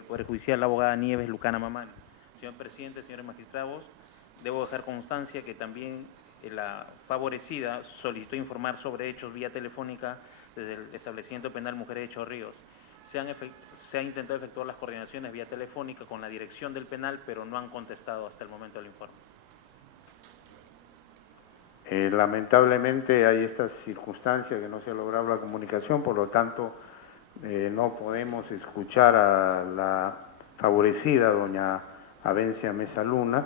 del Poder Judicial, la abogada Nieves Lucana Mamani. Señor presidente, señores magistrados, debo dejar constancia que también la favorecida solicitó informar sobre hechos vía telefónica desde el establecimiento penal Mujeres de Chorrillos. Se han intentado efectuar las coordinaciones vía telefónica con la dirección del penal, pero no han contestado hasta el momento del informe. Lamentablemente hay esta circunstancia que no se ha logrado la comunicación, por lo tanto no podemos escuchar a la favorecida, doña Avencia Mesa Luna,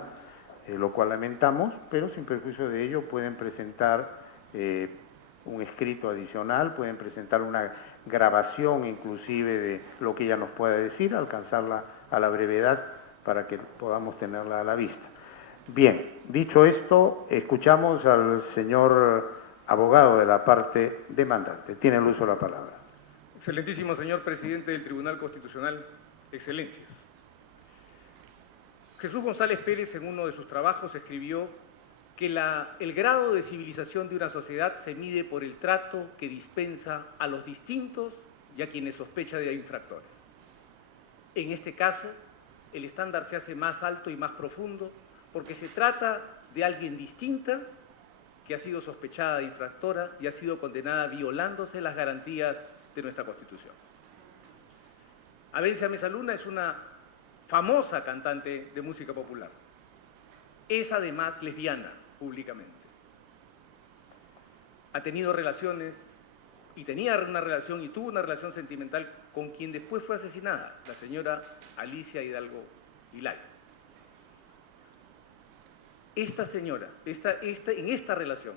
lo cual lamentamos, pero sin perjuicio de ello pueden presentar un escrito adicional, pueden presentar una grabación inclusive de lo que ella nos pueda decir, alcanzarla a la brevedad para que podamos tenerla a la vista. Bien, dicho esto, escuchamos al señor abogado de la parte demandante. Tiene el uso de la palabra. Excelentísimo señor presidente del Tribunal Constitucional, excelencias. Jesús González Pérez, en uno de sus trabajos, escribió que el grado de civilización de una sociedad se mide por el trato que dispensa a los distintos y a quienes sospecha de infractores. En este caso, el estándar se hace más alto y más profundo porque se trata de alguien distinta que ha sido sospechada de infractora y ha sido condenada violándose las garantías de nuestra Constitución. Avencia Mesa Luna es una famosa cantante de música popular. Es además lesbiana públicamente. Ha tenido relaciones y tenía una relación y tuvo una relación sentimental con quien después fue asesinada, la señora Alicia Hidalgo Hilario. Esta señora, en esta relación,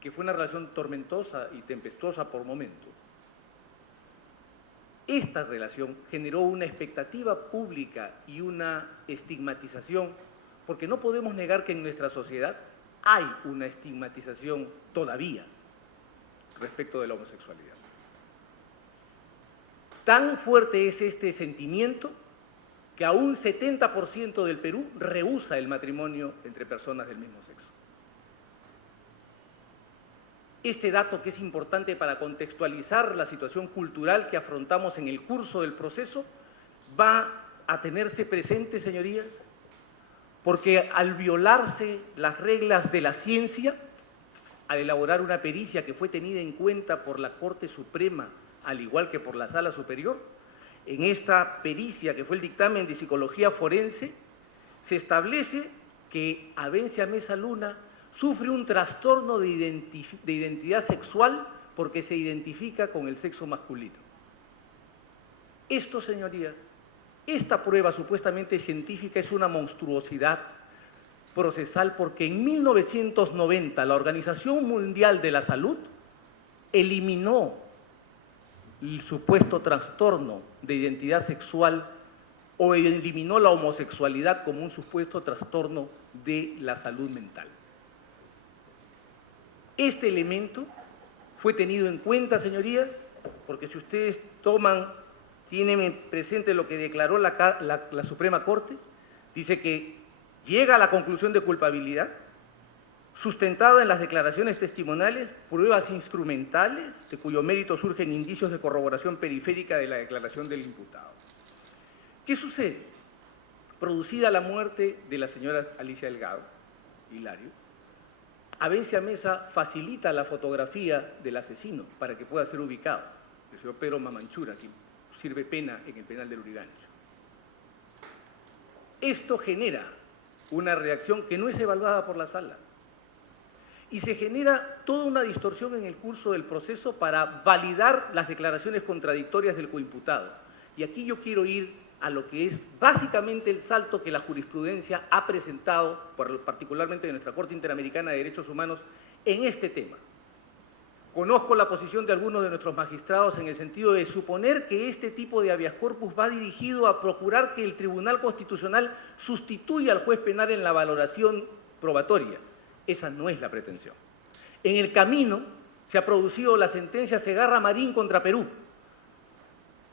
que fue una relación tormentosa y tempestuosa por momentos, esta relación generó una expectativa pública y una estigmatización, porque no podemos negar que en nuestra sociedad hay una estigmatización todavía respecto de la homosexualidad. Tan fuerte es este sentimiento que a un 70% del Perú rehúsa el matrimonio entre personas del mismo sexo. Este dato, que es importante para contextualizar la situación cultural que afrontamos en el curso del proceso, va a tenerse presente, señorías, porque al violarse las reglas de la ciencia, al elaborar una pericia que fue tenida en cuenta por la Corte Suprema, al igual que por la Sala Superior, en esta pericia, que fue el dictamen de psicología forense, se establece que Avencia Mesa Luna sufre un trastorno de identidad sexual porque se identifica con el sexo masculino. Esto, señorías, esta prueba supuestamente científica es una monstruosidad procesal porque en 1990 la Organización Mundial de la Salud eliminó el supuesto trastorno de identidad sexual o eliminó la homosexualidad como un supuesto trastorno de la salud mental. Este elemento fue tenido en cuenta, señorías, porque si ustedes tienen presente lo que declaró la Suprema Corte, dice que llega a la conclusión de culpabilidad sustentada en las declaraciones testimoniales, pruebas instrumentales, de cuyo mérito surgen indicios de corroboración periférica de la declaración del imputado. ¿Qué sucede? Producida la muerte de la señora Alicia Delgado Hilario, Avencia Mesa facilita la fotografía del asesino para que pueda ser ubicado, el señor Pedro Mamanchura, quien sirve pena en el penal del Lurigancho. Esto genera una reacción que no es evaluada por la sala. Y se genera toda una distorsión en el curso del proceso para validar las declaraciones contradictorias del coimputado. Y aquí yo quiero ir a lo que es básicamente el salto que la jurisprudencia ha presentado, particularmente de nuestra Corte Interamericana de Derechos Humanos, en este tema. Conozco la posición de algunos de nuestros magistrados en el sentido de suponer que este tipo de habeas corpus va dirigido a procurar que el Tribunal Constitucional sustituya al juez penal en la valoración probatoria. Esa no es la pretensión. En el camino se ha producido la sentencia Segarra Marín contra Perú,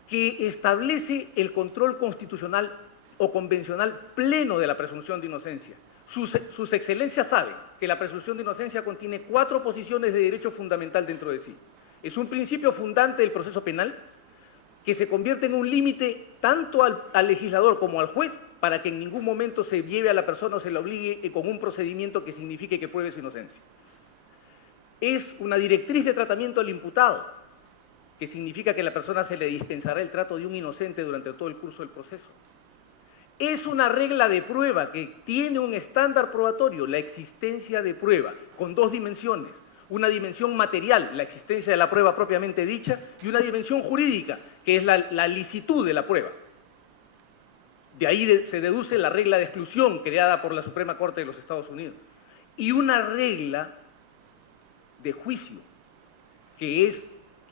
que establece el control constitucional o convencional pleno de la presunción de inocencia. Sus excelencias saben que la presunción de inocencia contiene 4 posiciones de derecho fundamental dentro de sí. Es un principio fundante del proceso penal que se convierte en un límite tanto al legislador como al juez para que en ningún momento se lleve a la persona o se la obligue con un procedimiento que signifique que pruebe su inocencia. Es una directriz de tratamiento al imputado, que significa que a la persona se le dispensará el trato de un inocente durante todo el curso del proceso. Es una regla de prueba que tiene un estándar probatorio, la existencia de prueba, con dos dimensiones. Una dimensión material, la existencia de la prueba propiamente dicha, y una dimensión jurídica, que es la licitud de la prueba. De ahí se deduce la regla de exclusión creada por la Suprema Corte de los Estados Unidos. Y una regla de juicio, que es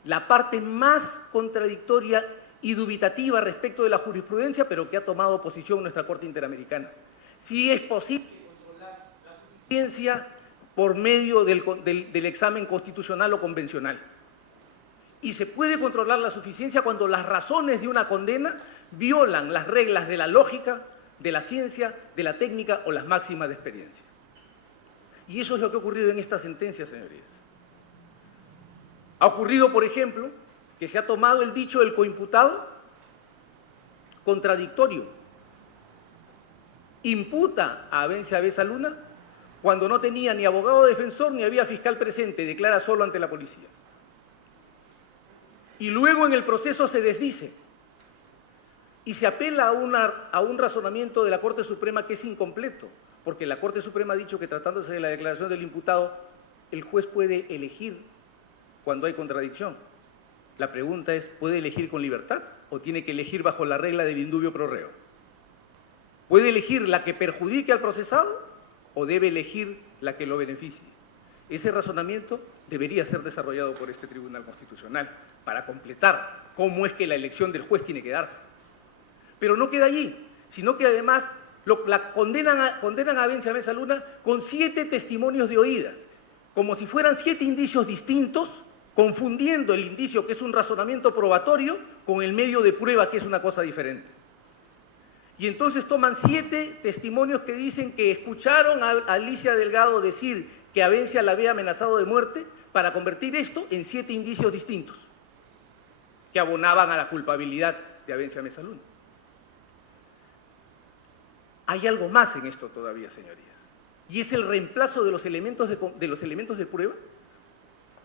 la parte más contradictoria y dubitativa respecto de la jurisprudencia, pero que ha tomado posición nuestra Corte Interamericana. Si es posible controlar la suficiencia por medio del examen constitucional o convencional. Y se puede controlar la suficiencia cuando las razones de una condena violan las reglas de la lógica, de la ciencia, de la técnica o las máximas de experiencia. Y eso es lo que ha ocurrido en esta sentencia, señorías. Ha ocurrido, por ejemplo, que se ha tomado el dicho del coimputado contradictorio. Imputa a Abenza Besa Luna cuando no tenía ni abogado defensor ni había fiscal presente, declara solo ante la policía. Y luego en el proceso se desdice y se apela a un razonamiento de la Corte Suprema que es incompleto, porque la Corte Suprema ha dicho que tratándose de la declaración del imputado, el juez puede elegir cuando hay contradicción. La pregunta es, ¿puede elegir con libertad o tiene que elegir bajo la regla del indubio pro reo? ¿Puede elegir la que perjudique al procesado o debe elegir la que lo beneficie? Ese razonamiento debería ser desarrollado por este Tribunal Constitucional para completar cómo es que la elección del juez tiene que darse. Pero no queda allí, sino que además condenan a Abenza Besa Luna con 7 testimonios de oída, como si fueran 7 indicios distintos, confundiendo el indicio, que es un razonamiento probatorio, con el medio de prueba, que es una cosa diferente. Y entonces toman 7 testimonios que dicen que escucharon a Alicia Delgado decir que Abenza la había amenazado de muerte para convertir esto en 7 indicios distintos que abonaban a la culpabilidad de Abenza Besa Luna. Hay algo más en esto todavía, señorías, y es el reemplazo de los elementos de prueba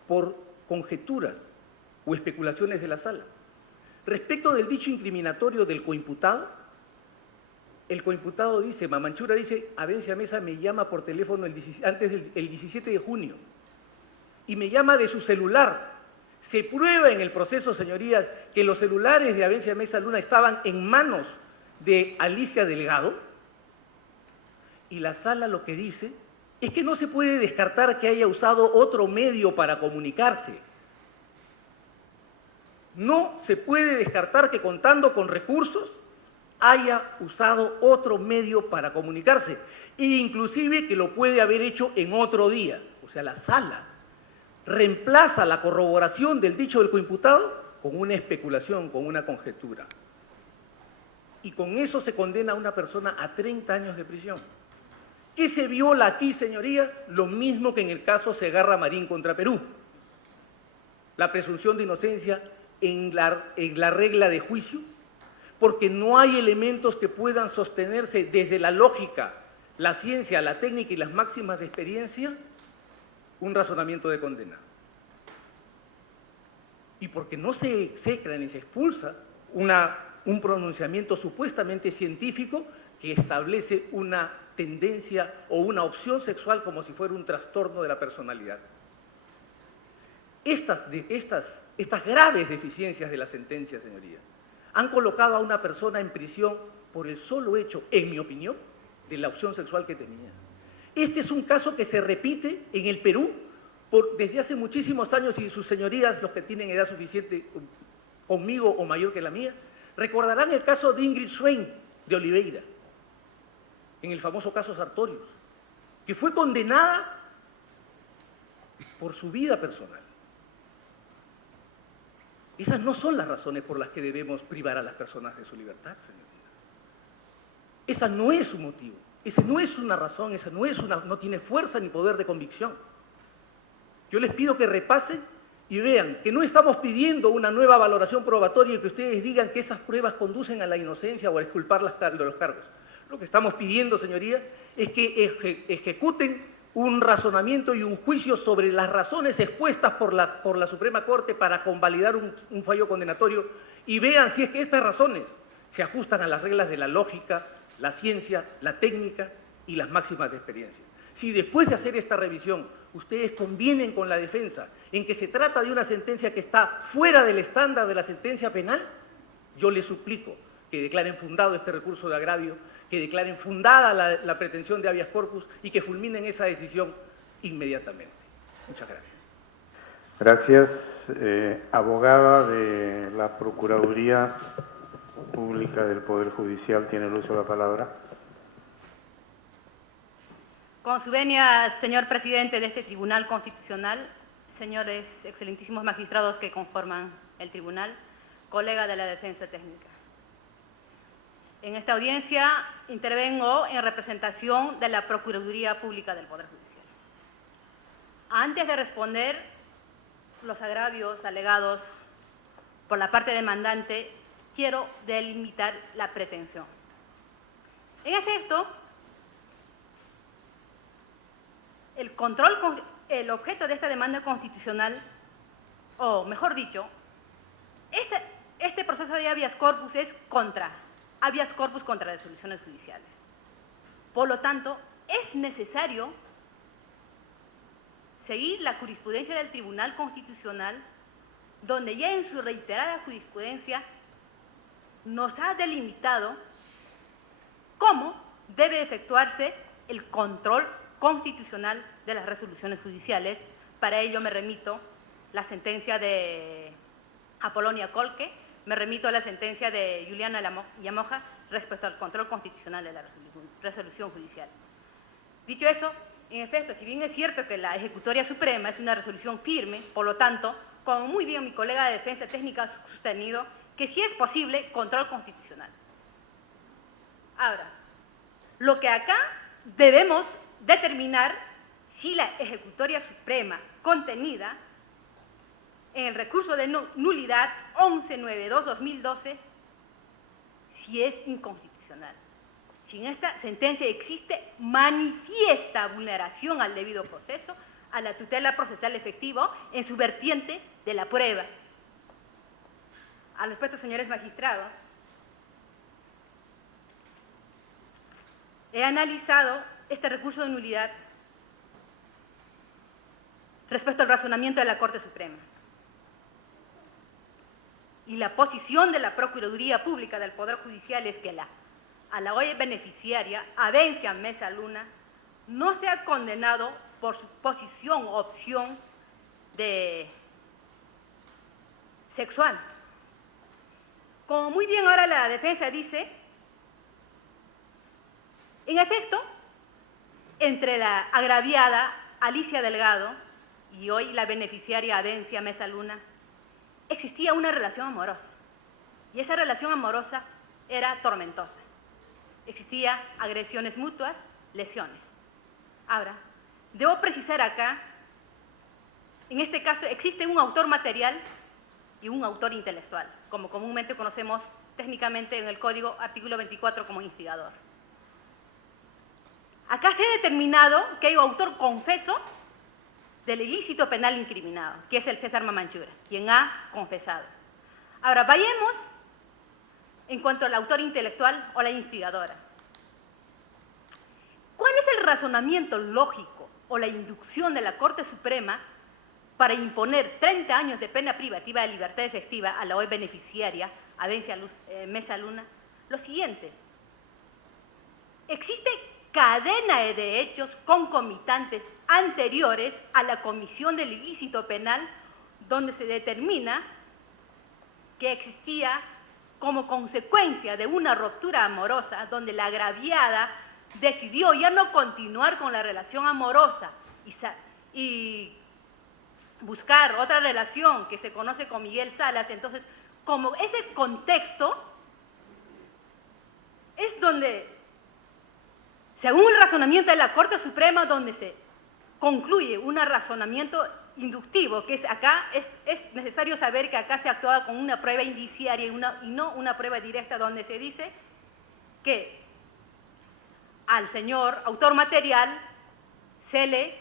por conjeturas o especulaciones de la sala. Respecto del dicho incriminatorio del coimputado, el coimputado dice, Mamanchura dice, Abenza Mesa me llama por teléfono el 17 de junio y me llama de su celular. Se prueba en el proceso, señorías, que los celulares de Abenza Besa Luna estaban en manos de Alicia Delgado y la sala lo que dice es que no se puede descartar que haya usado otro medio para comunicarse. No se puede descartar que contando con recursos haya usado otro medio para comunicarse, e inclusive que lo puede haber hecho en otro día. O sea, la sala reemplaza la corroboración del dicho del coimputado con una especulación, con una conjetura. Y con eso se condena a una persona a 30 años de prisión. ¿Qué se viola aquí, señorías? Lo mismo que en el caso Segarra Marín contra Perú. La presunción de inocencia en la regla de juicio, porque no hay elementos que puedan sostenerse desde la lógica, la ciencia, la técnica y las máximas de experiencia, un razonamiento de condena. Y porque no se execra ni se expulsa un pronunciamiento supuestamente científico que establece una tendencia o una opción sexual como si fuera un trastorno de la personalidad. Estas graves deficiencias de la sentencia, señorías, han colocado a una persona en prisión por el solo hecho, en mi opinión, de la opción sexual que tenía. Este es un caso que se repite en el Perú desde hace muchísimos años, y sus señorías, los que tienen edad suficiente conmigo o mayor que la mía, recordarán el caso de Ingrid Swain de Oliveira, en el famoso caso Sartorius, que fue condenada por su vida personal. Esas no son las razones por las que debemos privar a las personas de su libertad, señorías. Esa no es su motivo, esa no es una razón, no tiene fuerza ni poder de convicción. Yo les pido que repasen y vean que no estamos pidiendo una nueva valoración probatoria y que ustedes digan que esas pruebas conducen a la inocencia o a exculpar de los cargos. Lo que estamos pidiendo, señorías, es que ejecuten un razonamiento y un juicio sobre las razones expuestas por la Suprema Corte para convalidar un fallo condenatorio y vean si es que estas razones se ajustan a las reglas de la lógica, la ciencia, la técnica y las máximas de experiencia. Si después de hacer esta revisión ustedes convienen con la defensa en que se trata de una sentencia que está fuera del estándar de la sentencia penal, yo les suplico que declaren fundado este recurso de agravio, que declaren fundada la pretensión de habeas corpus y que fulminen esa decisión inmediatamente. Muchas gracias. Gracias. Abogada de la Procuraduría Pública del Poder Judicial, tiene el uso de la palabra. Con su venia, señor presidente de este Tribunal Constitucional, señores excelentísimos magistrados que conforman el tribunal, colega de la defensa técnica. En esta audiencia intervengo en representación de la Procuraduría Pública del Poder Judicial. Antes de responder los agravios alegados por la parte demandante, quiero delimitar la pretensión. En efecto, el objeto de esta demanda constitucional, o mejor dicho, este proceso de habeas corpus es habeas corpus contra resoluciones judiciales. Por lo tanto, es necesario seguir la jurisprudencia del Tribunal Constitucional, donde ya en su reiterada jurisprudencia nos ha delimitado cómo debe efectuarse el control constitucional de las resoluciones judiciales. Para ello me remito a la sentencia de Apolonia Colque, me remito a la sentencia de Juliana Llamoja respecto al control constitucional de la resolución judicial. Dicho eso, en efecto, si bien es cierto que la Ejecutoria Suprema es una resolución firme, por lo tanto, como muy bien mi colega de defensa técnica ha sostenido, que sí es posible control constitucional. Ahora, lo que acá debemos determinar si la Ejecutoria Suprema contenida en el recurso de nulidad 1192-2012 si es inconstitucional. Si en esta sentencia existe manifiesta vulneración al debido proceso, a la tutela procesal efectiva en su vertiente de la prueba. Al respecto, señores magistrados, he analizado este recurso de nulidad respecto al razonamiento de la Corte Suprema. Y la posición de la Procuraduría Pública del Poder Judicial es que a la hoy beneficiaria, Avencia Mesa Luna, no se ha condenado por su posición o opción sexual. Como muy bien ahora la defensa dice, en efecto, entre la agraviada Alicia Delgado y hoy la beneficiaria Avencia Mesa Luna, existía una relación amorosa. Y esa relación amorosa era tormentosa. Existían agresiones mutuas, lesiones. Ahora, debo precisar acá, en este caso existe un autor material y un autor intelectual, como comúnmente conocemos técnicamente en el Código artículo 24 como instigador. Acá se ha determinado que hay un autor confeso del ilícito penal incriminado, que es el César Mamanchura, quien ha confesado. Ahora, vayamos en cuanto al autor intelectual o la instigadora. ¿Cuál es el razonamiento lógico o la inducción de la Corte Suprema para imponer 30 años de pena privativa de libertad efectiva a la hoy beneficiaria, Avencia Mesa Luna? Lo siguiente: existe cadena de hechos concomitantes anteriores a la comisión del ilícito penal, donde se determina que existía como consecuencia de una ruptura amorosa, donde la agraviada decidió ya no continuar con la relación amorosa y buscar otra relación que se conoce con Miguel Salas. Entonces, como ese contexto es donde, según el razonamiento de la Corte Suprema, donde se concluye un razonamiento inductivo, que es acá, es necesario saber que acá se actuaba con una prueba indiciaria y no una prueba directa, donde se dice que al señor autor material se le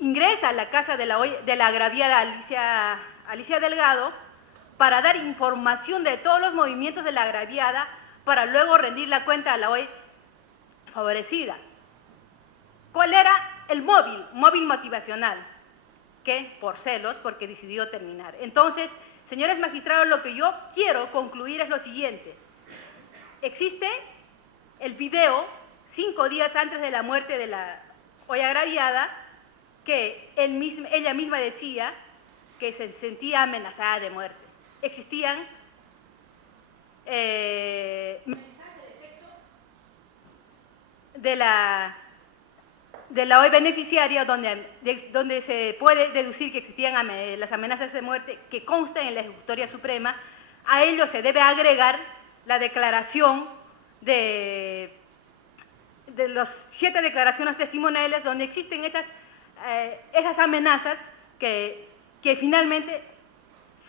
ingresa a la casa de la agraviada Alicia Delgado para dar información de todos los movimientos de la agraviada para luego rendir la cuenta a la hoy favorecida. ¿Cuál era el móvil motivacional? Que por celos, porque decidió terminar. Entonces, señores magistrados, lo que yo quiero concluir es lo siguiente. Existe el video 5 días antes de la muerte de la hoy agraviada, que ella misma decía que se sentía amenazada de muerte. Existían mensajes de texto de la hoy beneficiaria donde se puede deducir que existían las amenazas de muerte que constan en la Ejecutoria Suprema. A ello se debe agregar la declaración de los 7 declaraciones testimoniales donde existen esas amenazas que finalmente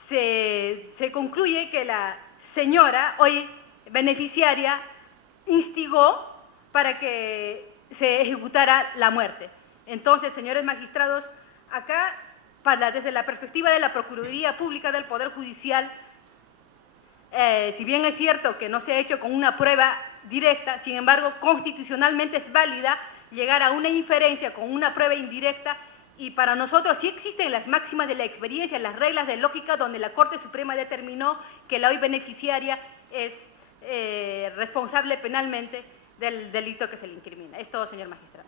se concluye que la señora hoy beneficiaria instigó para que se ejecutara la muerte. Entonces, señores magistrados, acá, desde la perspectiva de la Procuraduría Pública del Poder Judicial, si bien es cierto que no se ha hecho con una prueba directa, sin embargo, constitucionalmente es válida llegar a una inferencia con una prueba indirecta, y para nosotros sí existen las máximas de la experiencia, las reglas de lógica, donde la Corte Suprema determinó que la hoy beneficiaria es responsable penalmente del delito que se le incrimina. Es todo, señor magistrado.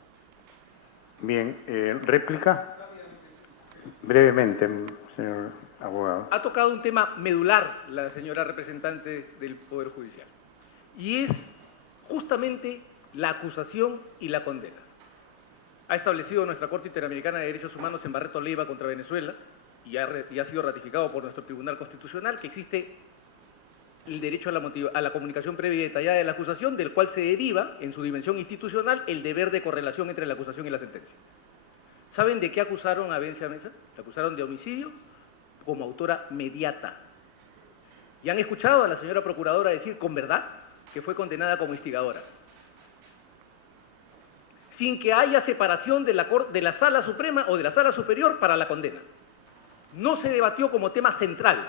Bien, ¿réplica? Brevemente, señor abogado. Ha tocado un tema medular la señora representante del Poder Judicial, y es justamente la acusación y la condena. Ha establecido nuestra Corte Interamericana de Derechos Humanos en Barreto Leiva contra Venezuela, y ha sido ratificado por nuestro Tribunal Constitucional, que existe el derecho a la comunicación previa y detallada de la acusación, del cual se deriva, en su dimensión institucional, el deber de correlación entre la acusación y la sentencia. ¿Saben de qué acusaron a Vencia Mesa? La acusaron de homicidio como autora mediata. ¿Y han escuchado a la señora procuradora decir con verdad que fue condenada como instigadora? Sin que haya separación de la Sala Suprema o de la Sala Superior para la condena. No se debatió como tema central.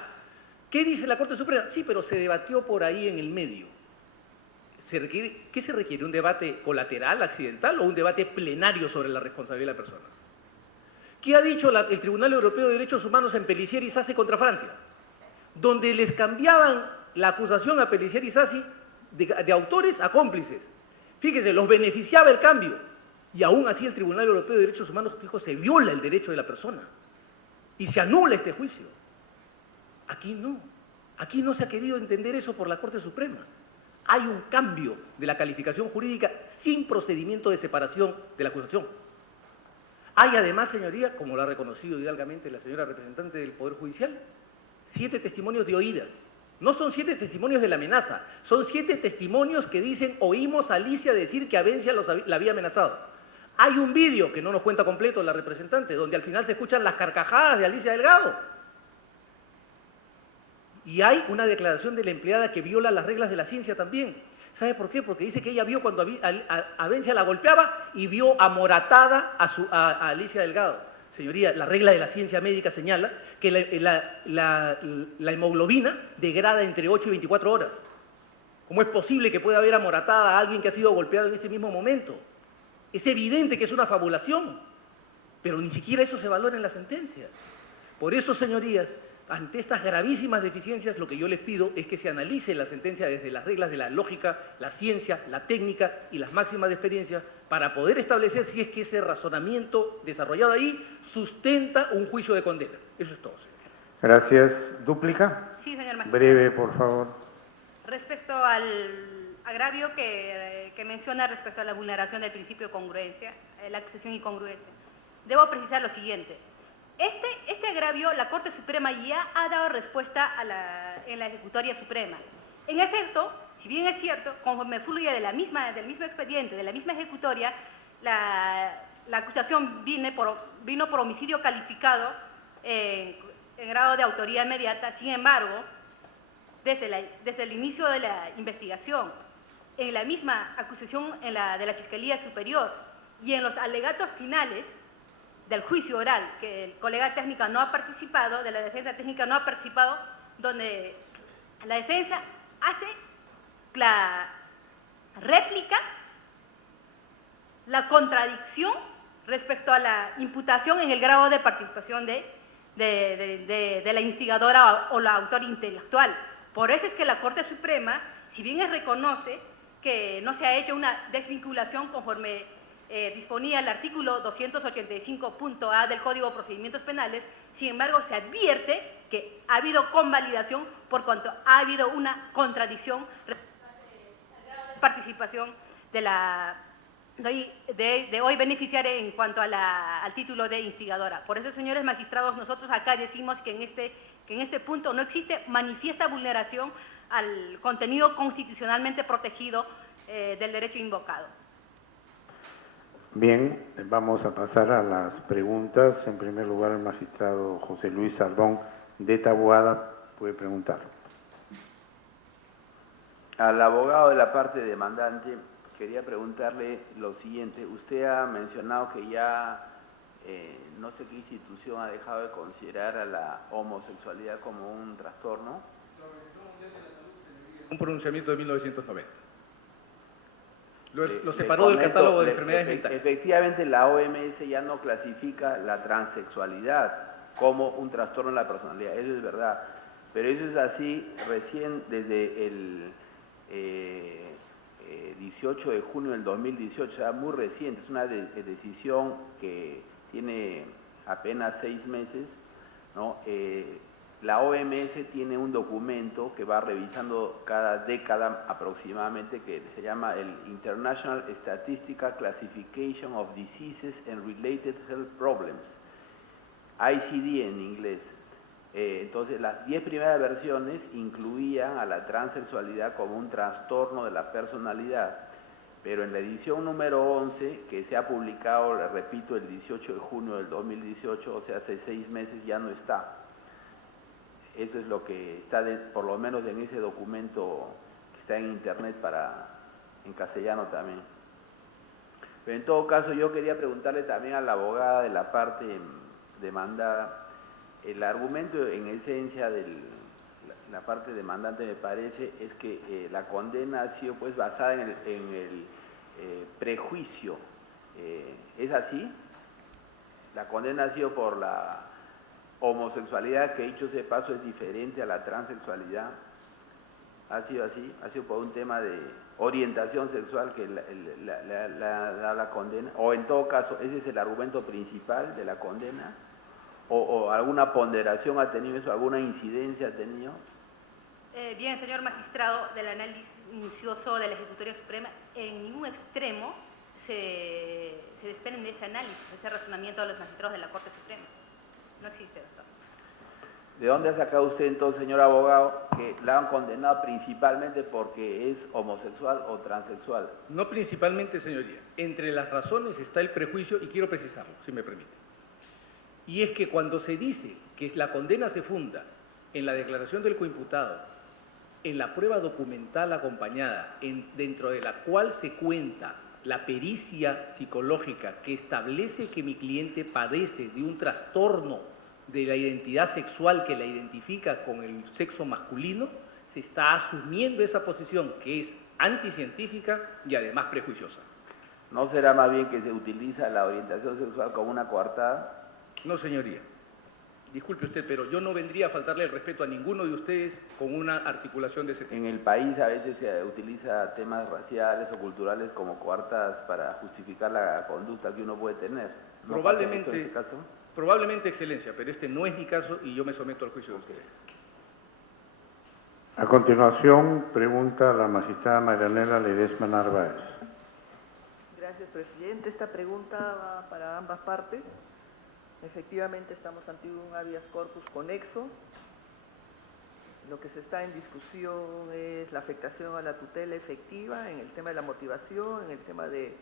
¿Qué dice la Corte Suprema? Sí, pero se debatió por ahí en el medio. ¿Qué se requiere? ¿Un debate colateral, accidental, o un debate plenario sobre la responsabilidad de la persona? ¿Qué ha dicho el Tribunal Europeo de Derechos Humanos en Pellicer y Sassi contra Francia? Donde les cambiaban la acusación a Pellicer y Sassi de autores a cómplices. Fíjense, los beneficiaba el cambio. Y aún así el Tribunal Europeo de Derechos Humanos dijo se viola el derecho de la persona y se anula este juicio. Aquí no se ha querido entender eso por la Corte Suprema. Hay un cambio de la calificación jurídica sin procedimiento de separación de la acusación. Hay además, señoría, como lo ha reconocido hidalgamente la señora representante del Poder Judicial, 7 testimonios de oídas. No son 7 testimonios de la amenaza, son 7 testimonios que dicen oímos a Alicia decir que a Vencia la había amenazado. Hay un vídeo que no nos cuenta completo la representante, donde al final se escuchan las carcajadas de Alicia Delgado. Y hay una declaración de la empleada que viola las reglas de la ciencia también. ¿Sabe por qué? Porque dice que ella vio cuando a Vencia la golpeaba y vio amoratada a Alicia Delgado. Señoría, la regla de la ciencia médica señala que la hemoglobina degrada entre 8 y 24 horas. ¿Cómo es posible que pueda haber amoratada a alguien que ha sido golpeado en ese mismo momento? Es evidente que es una fabulación, pero ni siquiera eso se valora en las sentencias. Por eso, señorías, ante estas gravísimas deficiencias, lo que yo les pido es que se analice la sentencia desde las reglas de la lógica, la ciencia, la técnica y las máximas de experiencia para poder establecer si es que ese razonamiento desarrollado ahí sustenta un juicio de condena. Eso es todo, señor. Gracias. ¿Dúplica? Sí, señor magistrado. Breve, por favor. Respecto al agravio que menciona respecto a la vulneración del principio de congruencia, la accesión y congruencia, debo precisar lo siguiente. Este agravio, la Corte Suprema ya ha dado respuesta en la Ejecutoria Suprema. En efecto, si bien es cierto, conforme fluye del mismo expediente, de la misma ejecutoria, la acusación vino por homicidio calificado en grado de autoría inmediata. Sin embargo, desde el inicio de la investigación, en la misma acusación de la Fiscalía Superior y en los alegatos finales del juicio oral, que el colega técnica no ha participado, de la defensa técnica no ha participado, donde la defensa hace la réplica, la contradicción respecto a la imputación en el grado de participación de la instigadora o la autora intelectual. Por eso es que la Corte Suprema, si bien reconoce que no se ha hecho una desvinculación conforme disponía el artículo 285.a del Código de Procedimientos Penales, sin embargo se advierte que ha habido convalidación por cuanto ha habido una contradicción respecto al grado de participación de hoy beneficiaria en cuanto a al título de instigadora. Por eso, señores magistrados, nosotros acá decimos que en este punto no existe manifiesta vulneración al contenido constitucionalmente protegido del derecho invocado. Bien, vamos a pasar a las preguntas. En primer lugar, el magistrado José Luis Sardón de Taboada puede preguntar. Al abogado de la parte demandante, quería preguntarle lo siguiente. Usted ha mencionado que ya no sé qué institución ha dejado de considerar a la homosexualidad como un trastorno. Un pronunciamiento de 1990. Lo separó del catálogo de enfermedades mentales. Efectivamente, la OMS ya no clasifica la transexualidad como un trastorno de la personalidad, eso es verdad. Pero eso es así recién desde el 18 de junio del 2018, o sea, muy reciente. Es una decisión que tiene apenas 6 meses, ¿no? La OMS tiene un documento que va revisando cada década aproximadamente, que se llama el International Statistical Classification of Diseases and Related Health Problems, ICD en inglés. Entonces, las 10 primeras versiones incluían a la transexualidad como un trastorno de la personalidad, pero en la edición número 11, que se ha publicado, le repito, el 18 de junio del 2018, o sea, hace 6 meses, ya no está. Eso es lo que está, por lo menos en ese documento que está en internet en castellano también. Pero en todo caso, yo quería preguntarle también a la abogada de la parte demandada. El argumento en esencia de la parte demandante, me parece, es que la condena ha sido pues basada en el prejuicio. ¿Es así? La condena ha sido por la homosexualidad, que dicho sea de paso es diferente a la transexualidad. ¿Ha sido así? ¿Ha sido por un tema de orientación sexual que la condena? ¿O en todo caso ese es el argumento principal de la condena? ¿O alguna ponderación ha tenido eso? ¿Alguna incidencia ha tenido? Bien, señor magistrado, del análisis minucioso de la Ejecutoria Suprema, en ningún extremo se desprende de ese análisis, ese razonamiento de los magistrados de la Corte Suprema. No existe, doctor. ¿De dónde ha sacado usted entonces, señor abogado, que la han condenado principalmente porque es homosexual o transexual? No principalmente, señoría. Entre las razones está el prejuicio, y quiero precisarlo, si me permite. Y es que cuando se dice que la condena se funda en la declaración del coimputado, en la prueba documental acompañada, dentro de la cual se cuenta la pericia psicológica que establece que mi cliente padece de un trastorno de la identidad sexual que la identifica con el sexo masculino, se está asumiendo esa posición que es anticientífica y además prejuiciosa. ¿No será más bien que se utiliza la orientación sexual como una coartada? No, señoría. Disculpe usted, pero yo no vendría a faltarle el respeto a ninguno de ustedes con una articulación de ese tipo. En el país a veces se utiliza temas raciales o culturales como coartadas para justificar la conducta que uno puede tener. ¿No Probablemente, en este caso? Probablemente, Excelencia, pero este no es mi caso y yo me someto al juicio de ustedes. A continuación, pregunta la magistrada Marianela Ledesma Narváez. Gracias, presidente. Esta pregunta va para ambas partes. Efectivamente, estamos ante un habeas corpus conexo. Lo que se está en discusión es la afectación a la tutela efectiva en el tema de la motivación, en el tema de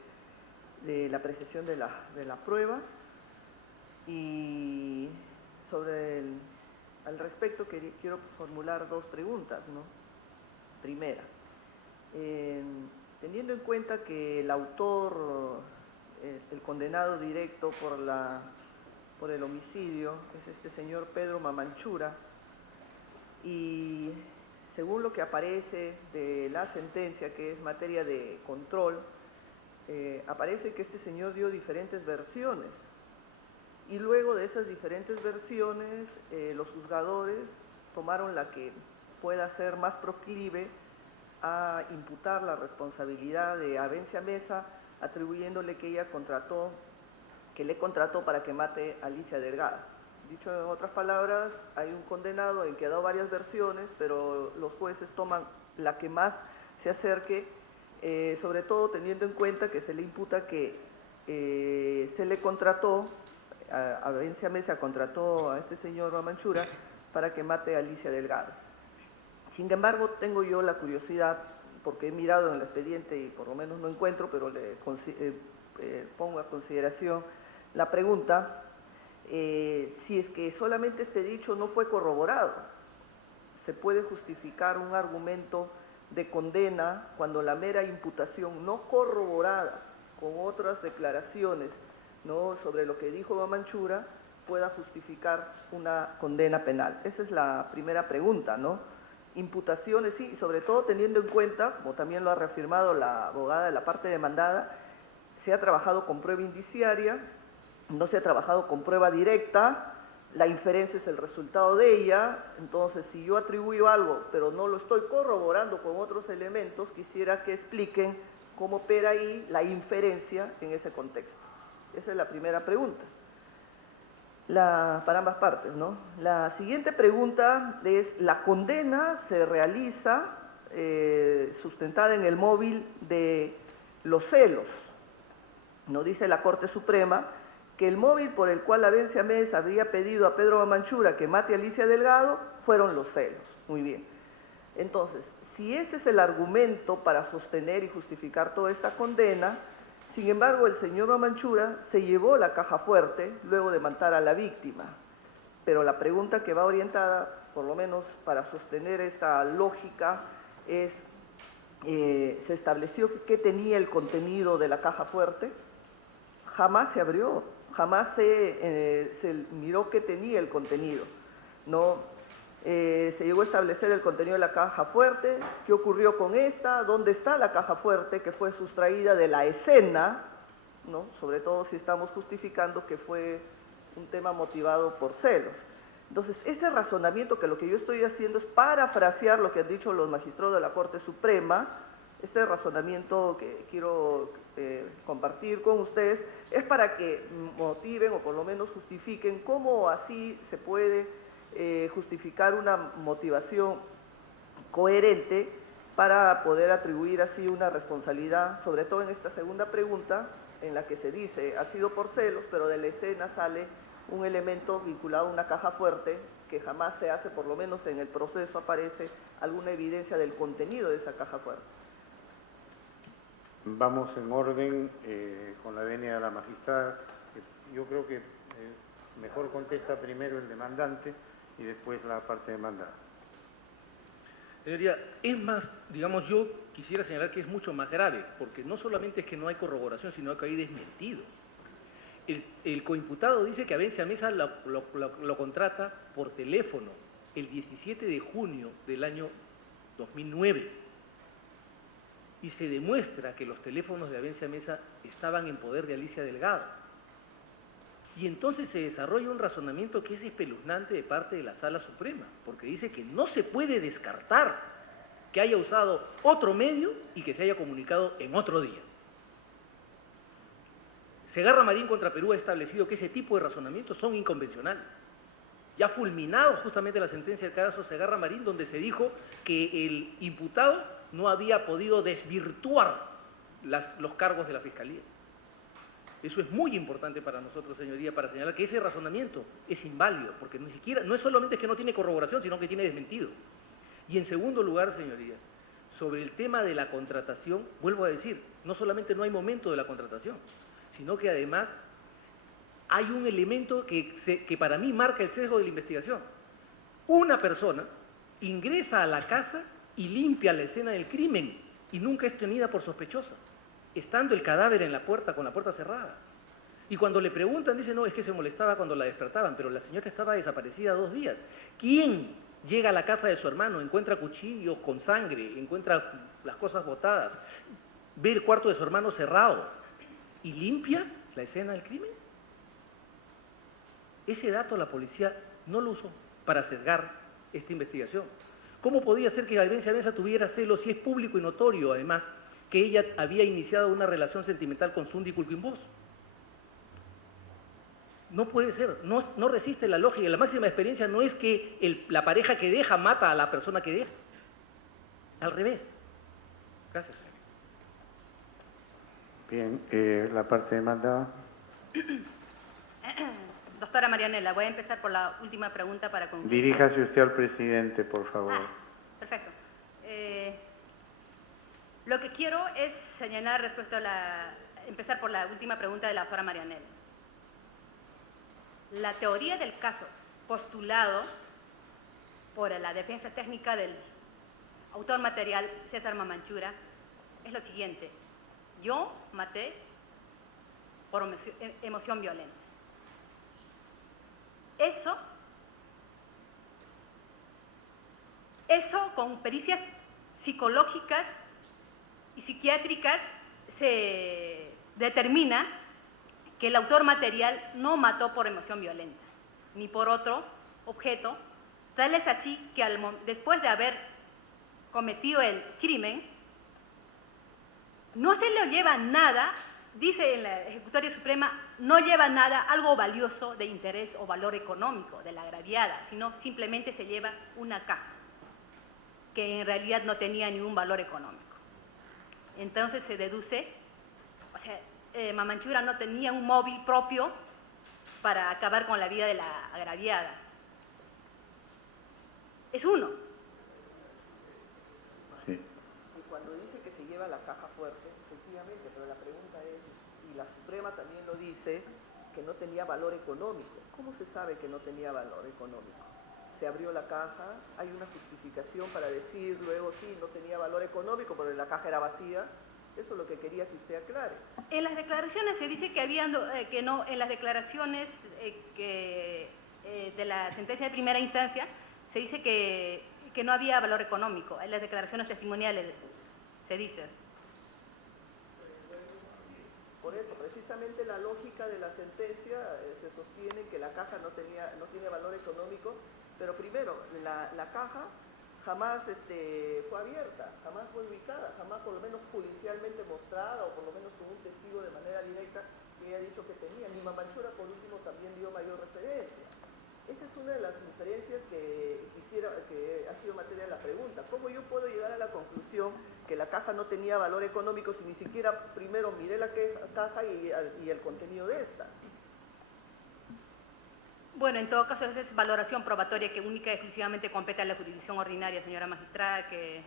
de la apreciación de la prueba. Y al respecto quiero formular dos preguntas, ¿no? Primera, teniendo en cuenta que el autor, el condenado directo por el homicidio, es este señor Pedro Mamanchura, y según lo que aparece de la sentencia, que es materia de control, aparece que este señor dio diferentes versiones. Y luego de esas diferentes versiones, los juzgadores tomaron la que pueda ser más proclive a imputar la responsabilidad de Abencia Mesa, atribuyéndole que le contrató para que mate a Alicia Delgado. Dicho en otras palabras, hay un condenado en que ha dado varias versiones, pero los jueces toman la que más se acerque, sobre todo teniendo en cuenta que se le imputa que se le contrató, Abencia Mesa contrató a este señor Mamanchura para que mate a Alicia Delgado. Sin embargo, tengo yo la curiosidad, porque he mirado en el expediente y por lo menos no encuentro, pero le pongo a consideración la pregunta, si es que solamente este dicho no fue corroborado, ¿se puede justificar un argumento de condena cuando la mera imputación no corroborada con otras declaraciones, ¿no?, sobre lo que dijo Mamanchura pueda justificar una condena penal? Esa es la primera pregunta, ¿no? Imputaciones, sí, y sobre todo teniendo en cuenta, como también lo ha reafirmado la abogada de la parte demandada, se ha trabajado con prueba indiciaria, no se ha trabajado con prueba directa, la inferencia es el resultado de ella. Entonces, si yo atribuyo algo, pero no lo estoy corroborando con otros elementos, quisiera que expliquen cómo opera ahí la inferencia en ese contexto. Esa es la primera pregunta, para ambas partes, ¿no? La siguiente pregunta es: la condena se realiza sustentada en el móvil de los celos. No dice la Corte Suprema que el móvil por el cual Abencia Mesa había pedido a Pedro Mamanchura que mate a Alicia Delgado fueron los celos. Muy bien. Entonces, si ese es el argumento para sostener y justificar toda esta condena, sin embargo, el señor Mamanchura se llevó la caja fuerte luego de matar a la víctima. Pero la pregunta que va orientada, por lo menos para sostener esta lógica, es, ¿se estableció qué tenía el contenido de la caja fuerte? Jamás se abrió, jamás se miró qué tenía el contenido, ¿no? Se llegó a establecer el contenido de la caja fuerte, qué ocurrió con esta, dónde está la caja fuerte que fue sustraída de la escena, ¿no? Sobre todo si estamos justificando que fue un tema motivado por celos. Entonces, ese razonamiento, que lo que yo estoy haciendo es parafrasear lo que han dicho los magistrados de la Corte Suprema, este razonamiento que quiero compartir con ustedes, es para que motiven o por lo menos justifiquen cómo así se puede justificar una motivación coherente para poder atribuir así una responsabilidad, sobre todo en esta segunda pregunta, en la que se dice ha sido por celos, pero de la escena sale un elemento vinculado a una caja fuerte que jamás se hace, por lo menos en el proceso aparece alguna evidencia del contenido de esa caja fuerte. Vamos en orden con la venia de la magistrada. Yo creo que mejor contesta primero el demandante y después la parte demandada. Señoría, es más, digamos, yo quisiera señalar que es mucho más grave, porque no solamente es que no hay corroboración, sino que hay desmentido. El coimputado dice que Abencia Mesa lo contrata por teléfono el 17 de junio del año 2009. Y se demuestra que los teléfonos de Abencia Mesa estaban en poder de Alicia Delgado. Y entonces se desarrolla un razonamiento que es espeluznante de parte de la Sala Suprema, porque dice que no se puede descartar que haya usado otro medio y que se haya comunicado en otro día. Segarra Marín contra Perú ha establecido que ese tipo de razonamientos son inconvencionales. Ya fulminado justamente la sentencia del caso Segarra Marín, donde se dijo que el imputado no había podido desvirtuar los cargos de la Fiscalía. Eso es muy importante para nosotros, señoría, para señalar que ese razonamiento es inválido, porque ni siquiera, no es solamente que no tiene corroboración, sino que tiene desmentido. Y en segundo lugar, señoría, sobre el tema de la contratación, vuelvo a decir, no solamente no hay momento de la contratación, sino que además hay un elemento que para mí marca el sesgo de la investigación. Una persona ingresa a la casa y limpia la escena del crimen y nunca es tenida por sospechosa, estando el cadáver en la puerta con la puerta cerrada. Y cuando le preguntan, dice, no, es que se molestaba cuando la despertaban, pero la señora estaba desaparecida 2 días. ¿Quién llega a la casa de su hermano, encuentra cuchillos con sangre, encuentra las cosas botadas, ve el cuarto de su hermano cerrado y limpia la escena del crimen? Ese dato la policía no lo usó para sesgar esta investigación. ¿Cómo podía ser que Gabriela Mesa tuviera celos si es público y notorio, además, que ella había iniciado una relación sentimental con Sundi Culquimbos? No puede ser, no resiste la lógica. La máxima experiencia no es que la pareja que deja mata a la persona que deja. Al revés. Gracias. Bien, la parte demandada. Doctora Marianela, voy a empezar por la última pregunta para concluir. Diríjase usted al presidente, por favor. Perfecto. Lo que quiero es señalar respecto a empezar por la última pregunta de la doctora Marianela. La teoría del caso postulado por la defensa técnica del autor material César Mamanchura es lo siguiente: yo maté por emoción violenta. Eso con pericias psicológicas y psiquiátricas se determina que el autor material no mató por emoción violenta, ni por otro objeto, tal es así que después de haber cometido el crimen, no se le lleva nada, dice en la Ejecutoria Suprema, no lleva nada, algo valioso de interés o valor económico de la agraviada, sino simplemente se lleva una caja, que en realidad no tenía ningún valor económico. Entonces se deduce, o sea, Mamanchura no tenía un móvil propio para acabar con la vida de la agraviada. Es uno. Sí. Y cuando dice que se lleva la caja fuerte, efectivamente, pero la pregunta es, y la Suprema también lo dice, que no tenía valor económico. ¿Cómo se sabe que no tenía valor económico? Se abrió la caja, hay una justificación para decir luego sí, no tenía valor económico, pero la caja era vacía. Eso es lo que quería que usted aclare. En las declaraciones se dice que que no, en las declaraciones de la sentencia de primera instancia, se dice que no había valor económico. En las declaraciones testimoniales se dice. Por eso, precisamente la lógica de la sentencia se sostiene que la caja no tiene valor económico, pero primero, la caja jamás fue abierta, jamás fue ubicada, jamás por lo menos judicialmente mostrada o por lo menos con un testigo de manera directa que haya dicho que tenía. Ni Mamanchura, por último, también dio mayor referencia. Esa es una de las inferencias que ha sido materia de la pregunta. ¿Cómo yo puedo llegar a la conclusión que la caja no tenía valor económico si ni siquiera primero miré la caja y el contenido de esta? Bueno, en todo caso, esa es valoración probatoria que única y exclusivamente compete a la jurisdicción ordinaria, señora magistrada, que,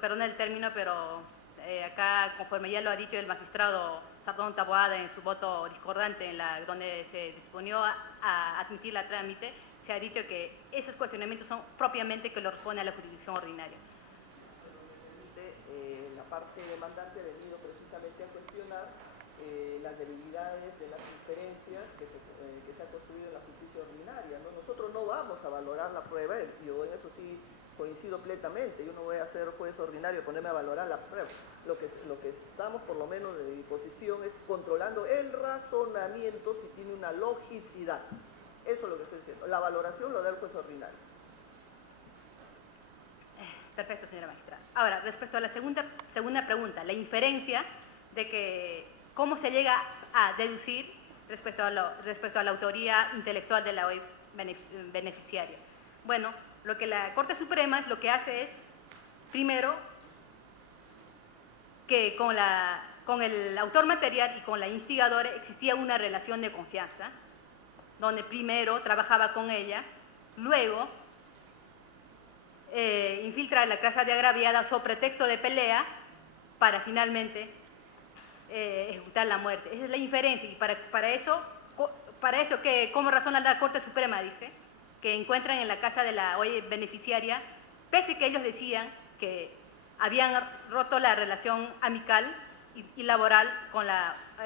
perdón el término, pero acá, conforme ya lo ha dicho el magistrado Sardón Taboada en su voto discordante, donde se disponió a admitir la trámite, se ha dicho que esos cuestionamientos son propiamente que lo responde a la jurisdicción ordinaria. La parte demandante ha venido precisamente a cuestionar las debilidades de las inferencias que se ha construido en la justicia ordinaria, ¿no? Nosotros no vamos a valorar la prueba, yo en eso sí coincido plenamente, yo no voy a ser juez ordinario, ponerme a valorar la prueba. Lo que estamos, por lo menos de mi posición, es controlando el razonamiento si tiene una logicidad. Eso es lo que estoy diciendo. La valoración lo da el juez ordinario. Perfecto, señora magistrada. Ahora, respecto a la segunda pregunta, la inferencia de que cómo se llega a deducir respecto a la autoría intelectual de la OIF beneficiaria. Bueno, lo que la Corte Suprema lo que hace es, primero, que con el autor material y con la instigadora existía una relación de confianza, donde primero trabajaba con ella, luego infiltra la casa de agraviada sobre pretexto de pelea para finalmente ejecutar la muerte. Esa es la inferencia y para eso ¿cómo razona la Corte Suprema? Dice que encuentran en la casa de la hoy beneficiaria, pese que ellos decían que habían roto la relación amical y laboral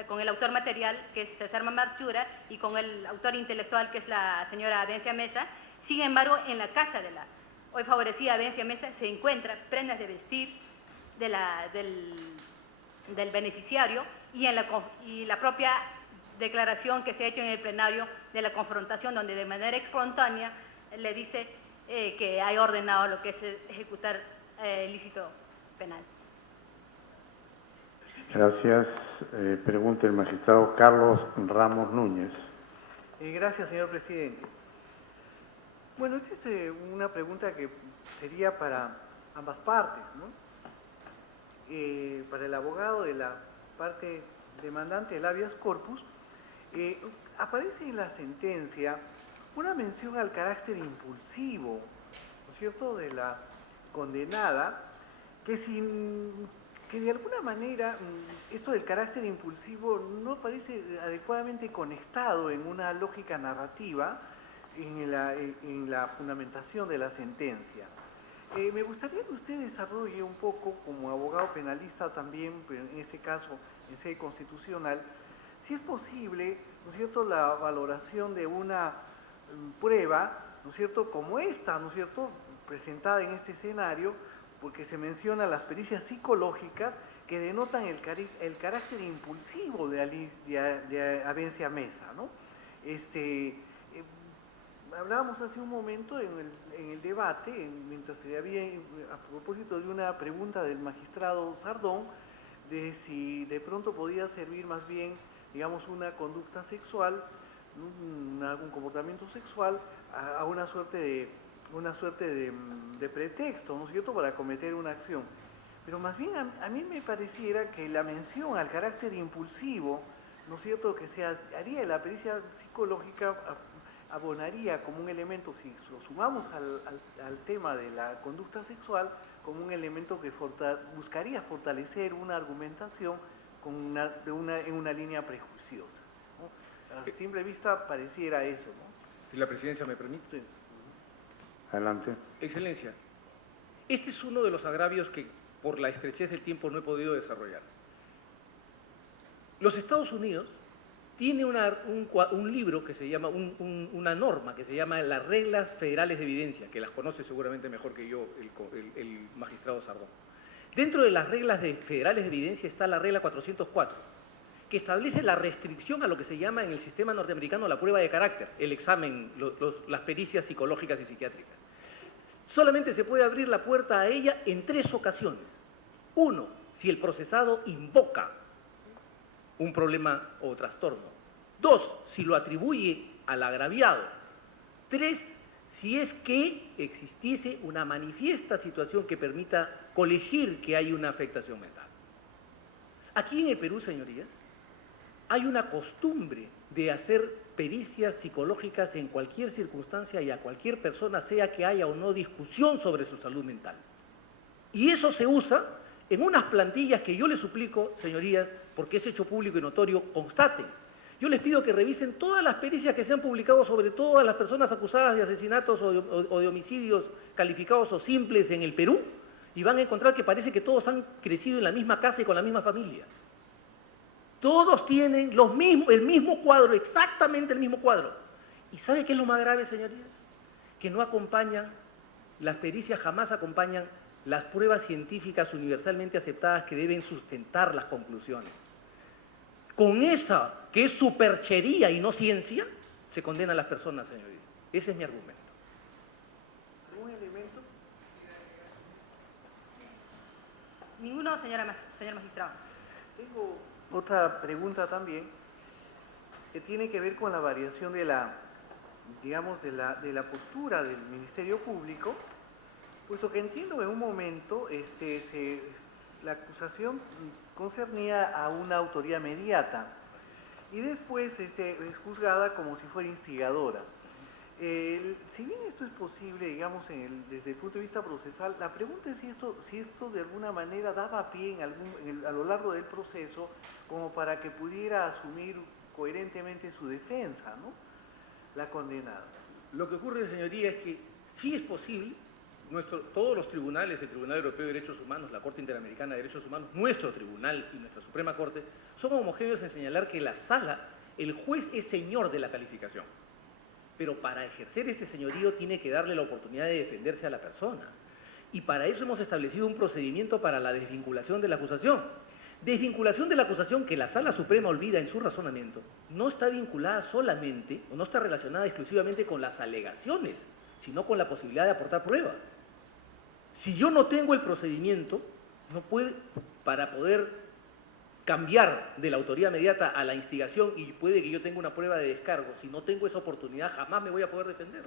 con el autor material, que es César Mamarchura, y con el autor intelectual, que es la señora Avencia Mesa. Sin embargo, en la casa de la hoy favorecida Avencia Mesa se encuentran prendas de vestir del beneficiario y la propia declaración que se ha hecho en el plenario de la confrontación, donde de manera espontánea le dice que hay ordenado lo que es ejecutar el ilícito penal. Gracias. Pregunta el magistrado Carlos Ramos Núñez. Gracias, señor presidente. Bueno, esta es una pregunta que sería para ambas partes, ¿no? Para el abogado de la parte demandante del habeas corpus, aparece en la sentencia una mención al carácter impulsivo, ¿no es cierto?, de la condenada, que de alguna manera esto del carácter impulsivo no parece adecuadamente conectado en una lógica narrativa en la fundamentación de la sentencia. Me gustaría que usted desarrolle un poco, como abogado penalista también, pero en este caso en sede constitucional, si es posible, ¿no es cierto?, la valoración de una prueba, ¿no es cierto?, como esta, ¿no es cierto?, presentada en este escenario, porque se menciona las pericias psicológicas que denotan el carácter impulsivo de Avencia Mesa, ¿no? Hablábamos hace un momento en el debate, mientras se había, a propósito de una pregunta del magistrado Sardón, de si de pronto podía servir más bien, digamos, una conducta sexual, un comportamiento sexual, a una suerte de pretexto, ¿no es cierto?, para cometer una acción. Pero más bien a mí me pareciera que la mención al carácter impulsivo, ¿no es cierto?, que se haría de la pericia psicológica, abonaría como un elemento, si lo sumamos al tema de la conducta sexual, como un elemento que buscaría fortalecer una argumentación en una línea prejuiciosa, ¿no? A simple vista pareciera eso, ¿no? Si la presidencia me permite. Adelante. Excelencia, este es uno de los agravios que por la estrechez del tiempo no he podido desarrollar. Los Estados Unidos tiene un libro que se llama, una norma que se llama las reglas federales de evidencia, que las conoce seguramente mejor que yo el magistrado Sardón. Dentro de las reglas federales de evidencia está la regla 404, que establece la restricción a lo que se llama en el sistema norteamericano la prueba de carácter, el examen, las pericias psicológicas y psiquiátricas. Solamente se puede abrir la puerta a ella en 3 ocasiones. 1, si el procesado invoca un problema o trastorno. 2, si lo atribuye al agraviado. 3, si es que existiese una manifiesta situación que permita colegir que hay una afectación mental. Aquí en el Perú, señorías, hay una costumbre de hacer pericias psicológicas en cualquier circunstancia y a cualquier persona, sea que haya o no discusión sobre su salud mental. Y eso se usa en unas plantillas que yo les suplico, señorías, porque es hecho público y notorio, constaten. Yo les pido que revisen todas las pericias que se han publicado sobre todas las personas acusadas de asesinatos o de homicidios calificados o simples en el Perú, y van a encontrar que parece que todos han crecido en la misma casa y con la misma familia. Todos tienen el mismo cuadro, exactamente el mismo cuadro. ¿Y sabe qué es lo más grave, señorías? Que no acompañan, las pericias jamás acompañan las pruebas científicas universalmente aceptadas que deben sustentar las conclusiones. Con esa, que es superchería y no ciencia, se condenan a las personas, señorías. Ese es mi argumento. ¿Algún elemento? Ninguno, señor magistrado. Tengo otra pregunta también, que tiene que ver con la variación de la postura del Ministerio Público, puesto que entiendo que en un momento la acusación concernía a una autoría mediata y después es juzgada como si fuera instigadora. Si bien esto es posible, digamos, desde el punto de vista procesal, la pregunta es si esto de alguna manera daba pie a lo largo del proceso como para que pudiera asumir coherentemente su defensa, ¿no? La condenada. Lo que ocurre, señoría, es que sí es posible, todos los tribunales, el Tribunal Europeo de Derechos Humanos, la Corte Interamericana de Derechos Humanos, nuestro tribunal y nuestra Suprema Corte, son homogéneos en señalar que la sala, el juez es señor de la calificación. Pero para ejercer ese señorío tiene que darle la oportunidad de defenderse a la persona. Y para eso hemos establecido un procedimiento para la desvinculación de la acusación. Desvinculación de la acusación que la Sala Suprema olvida en su razonamiento no está vinculada solamente, o no está relacionada exclusivamente con las alegaciones, sino con la posibilidad de aportar pruebas. Si yo no tengo el procedimiento, para poder cambiar de la autoría mediata a la instigación, y puede que yo tenga una prueba de descargo, si no tengo esa oportunidad jamás me voy a poder defender.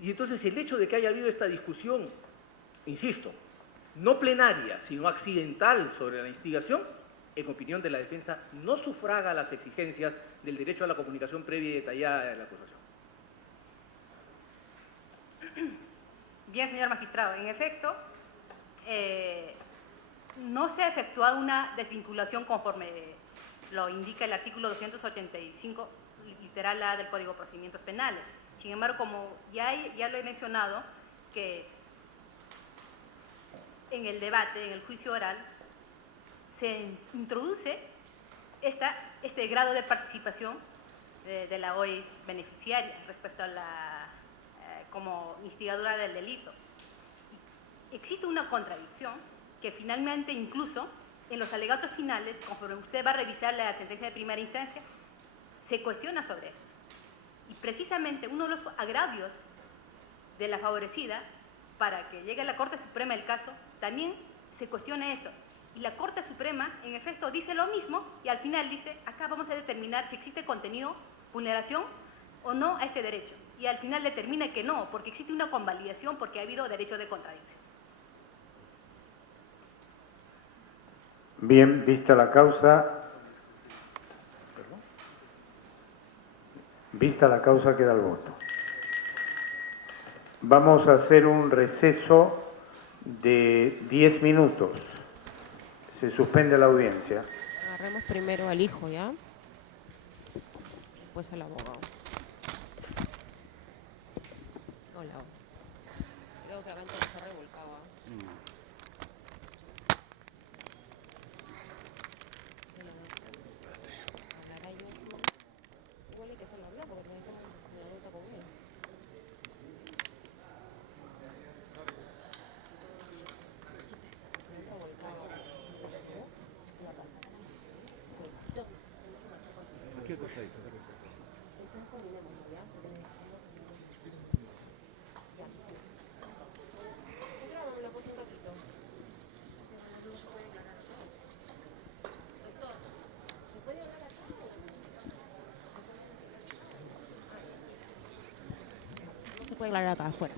Y entonces el hecho de que haya habido esta discusión, insisto, no plenaria, sino accidental sobre la instigación, en opinión de la defensa, no sufraga las exigencias del derecho a la comunicación previa y detallada de la acusación. Bien, señor magistrado, en efecto, no se ha efectuado una desvinculación conforme lo indica el artículo 285, literal A del Código de Procedimientos Penales. Sin embargo, como ya lo he mencionado, que en el debate, en el juicio oral, se introduce este grado de participación de la OI beneficiaria respecto a como instigadora del delito. Existe una contradicción que finalmente, incluso en los alegatos finales, conforme usted va a revisar la sentencia de primera instancia, se cuestiona sobre eso. Y precisamente uno de los agravios de la favorecida para que llegue a la Corte Suprema el caso, también se cuestiona eso. Y la Corte Suprema, en efecto, dice lo mismo y al final dice, acá vamos a determinar si existe contenido, vulneración o no a este derecho. Y al final determina que no, porque existe una convalidación porque ha habido derecho de contradicción. Bien, vista la causa, queda el voto. Vamos a hacer un receso de 10 minutos. Se suspende la audiencia. Agarremos primero al hijo, ¿ya? Después al abogado. Hola. Creo que Avante está revolcado. Hablará ellos. Igual hay que hacerlo hablar porque me dejamos la ruta con él. ¿Qué cosa hay? Entonces combinemos, ¿ya? Porque necesitamos ya. Claro, me la puse un ratito. No se puede declarar acá. Doctor, ¿se puede hablar acá? No se puede declarar acá, afuera.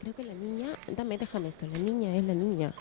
Creo que la niña, déjame esto, la niña es la niña.